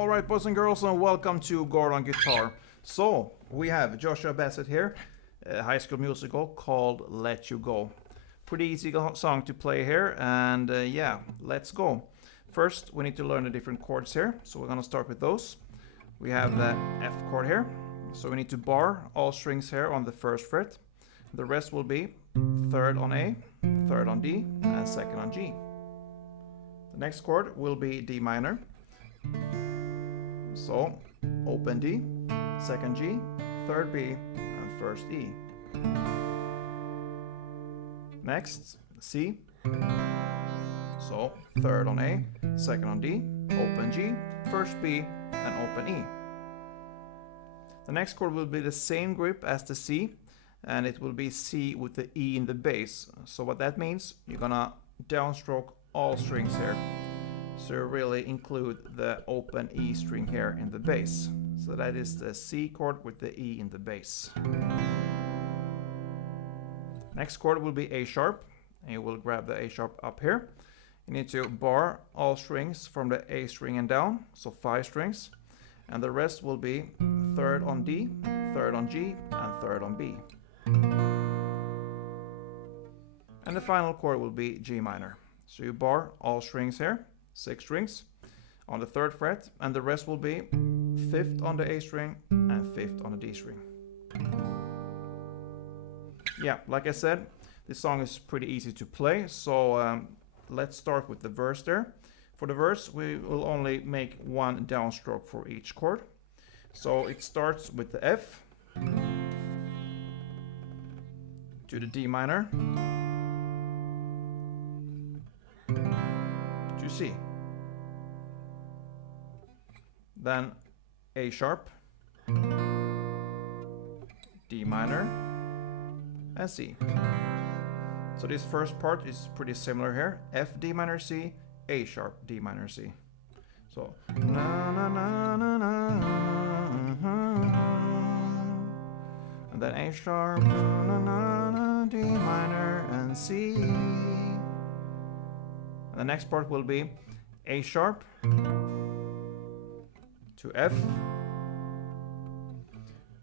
Alright, boys and girls, and welcome to Gordon Guitar. So, we have Joshua Bassett here, a High School Musical called Let You Go. Pretty easy song to play here, and yeah, let's go. First, we need to learn the different chords here, so we're gonna start with those. We have the F chord here, so we need to bar all strings here on the first fret. The rest will be third on A, third on D, and second on G. The next chord will be D minor. So, open D, second G, third B, and first E. Next, C. So, third on A, second on D, open G, first B, and open E. The next chord will be the same grip as the C, and it will be C with the E in the bass. So what that means, you're gonna downstroke all strings here. So you really include the open E string here in the bass. So that is the C chord with the E in the bass. Next chord will be A sharp, and you will grab the A sharp up here. You need to bar all strings from the A string and down, so 5 strings. And the rest will be third on D, third on G, and third on B. And the final chord will be G minor. So you bar all strings here, 6 strings on the 3rd fret, and the rest will be 5th on the A string and 5th on the D string. Yeah, like I said, this song is pretty easy to play, so let's start with the verse there. For the verse, we will only make one downstroke for each chord. So it starts with the F to the D minor to C. Then A sharp, D minor, and C. So this first part is pretty similar here. F, D minor, C, A sharp, D minor, C. So na na na na na, and then A sharp, na na na, D minor, and C. And the next part will be A sharp to F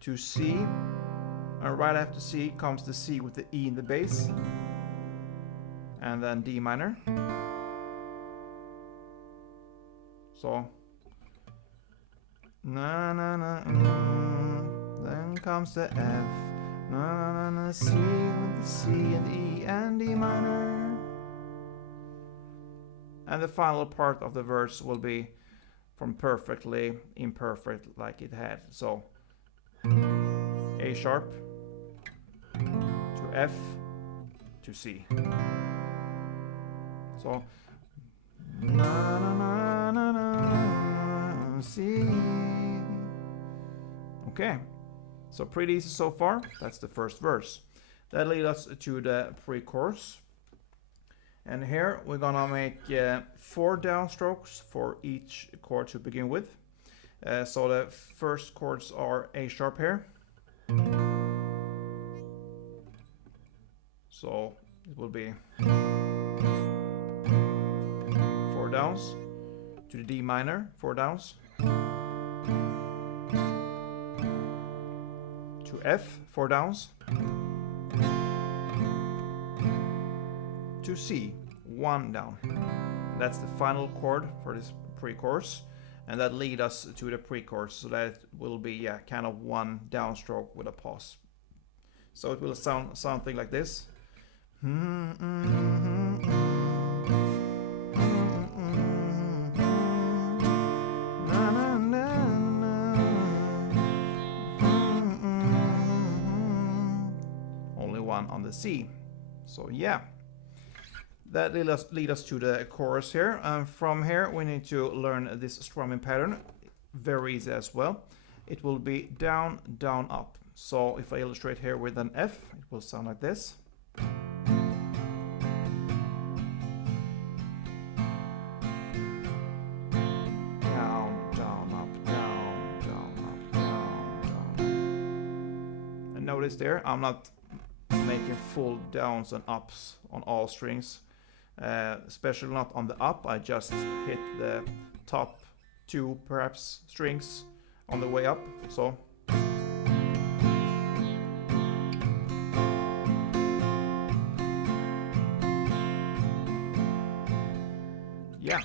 to C, and right after C comes the C with the E in the bass, and then D minor. So na na na, then comes the F, na na na, C with the C and the E and D minor. And the final part of the verse will be from perfectly imperfect like it had. So A sharp to F to C. So na na na na na, C. Okay, so pretty easy so far. That's the first verse. That leads us to the pre-chorus. And here we're gonna make 4 downstrokes for each chord to begin with. So the first chords are A sharp here. So it will be 4 downs to the D minor, 4 downs. To F, 4 downs. To C, 1 down. That's the final chord for this pre-chorus, and that leads us to the pre-chorus. So that will be kind of 1 downstroke with a pause. So it will sound something like this. Only 1 on the C. So yeah. That lead us to the chorus here, and from here we need to learn this strumming pattern. Very easy as well. It will be down, down, up. So if I illustrate here with an F, it will sound like this. Down, down, up, down, down, up, down, down. And notice there, I'm not making full downs and ups on all strings. Especially not on the up, I just hit the top 2 perhaps strings on the way up. So yeah.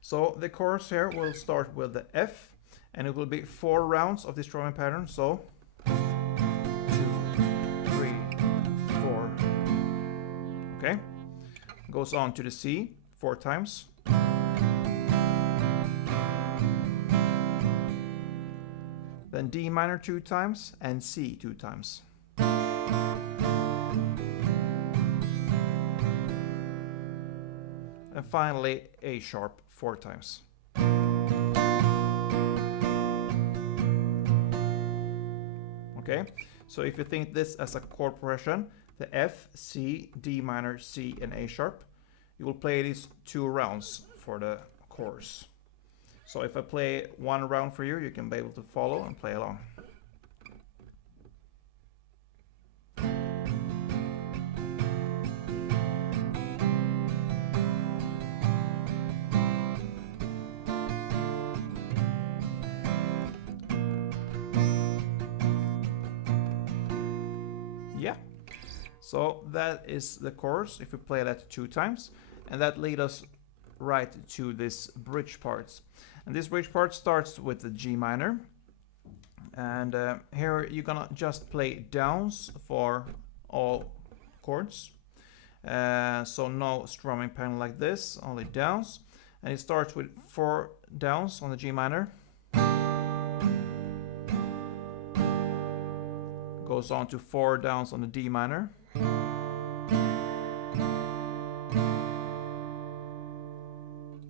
So the chorus here will start with the F, and it will be 4 rounds of this strumming pattern. So 2, 3, 4. Okay. Goes on to the C 4 times. Then D minor 2 times and C 2 times. And finally A sharp 4 times. Okay, so if you think this as a chord progression, the F, C, D minor, C, and A sharp, you will play these 2 rounds for the chorus. So if I play 1 round for you, you can be able to follow and play along. Yeah, so that is the chorus if we play that 2 times, and that leads us right to this bridge parts. And this bridge part starts with the G minor, and here you're gonna just play downs for all chords. So no strumming pattern like this, only downs, and it starts with 4 downs on the G minor. Goes on to 4 downs on the D minor.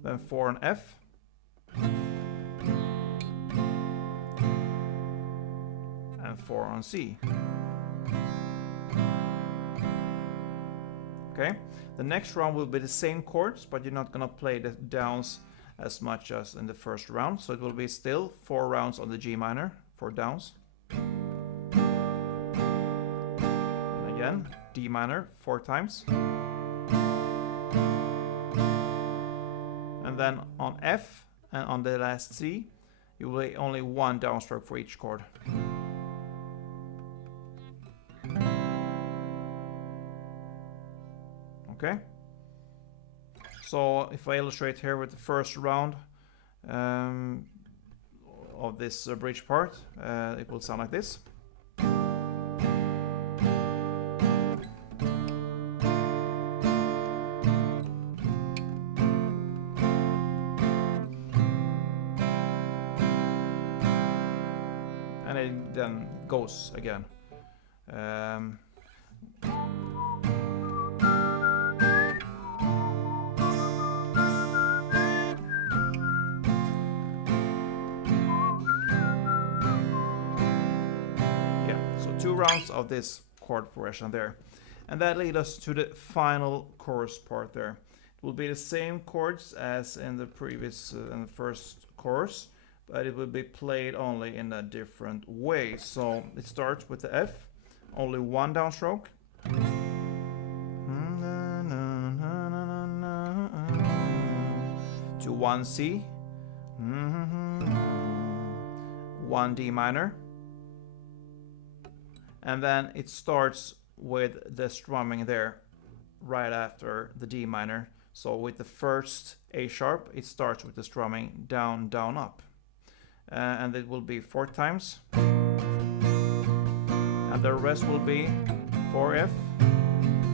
Then 4 on F. And 4 on C. Okay, the next round will be the same chords, but you're not gonna play the downs as much as in the first round. So it will be still 4 rounds on the G minor, 4 downs. Again, D minor 4 times. And then on F and on the last C, you will play only 1 downstroke for each chord. Okay. So if I illustrate here with the first round of this bridge part, it will sound like this. And it then goes again. So 2 rounds of this chord progression there. And that leads us to the final chorus part there. It will be the same chords as in the previous, in the first chorus, but it will be played only in a different way. So it starts with the F, only 1 downstroke. To 1 C, 1 D minor, and then it starts with the strumming there right after the D minor. So with the first A sharp, it starts with the strumming down, down, up. And it will be 4 times. And the rest will be 4 F,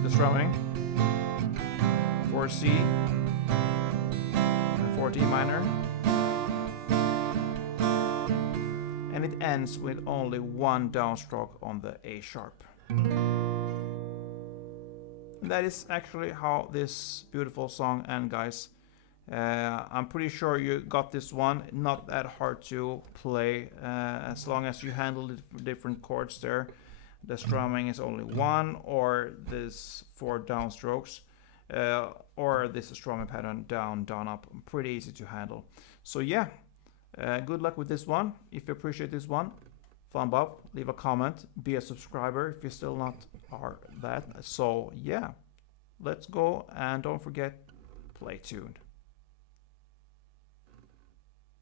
the strumming, 4 C, and 4 D minor. And it ends with only 1 downstroke on the A sharp. And that is actually how this beautiful song ends, guys. I'm pretty sure you got this one. Not that hard to play, as long as you handle the different chords there. The strumming is only 1, or this 4 downstrokes, or this strumming pattern down, down, up. Pretty easy to handle. So yeah, good luck with this one. If you appreciate this one, thumb up, leave a comment, be a subscriber if you still not are that. So yeah, let's go, and don't forget, play tuned.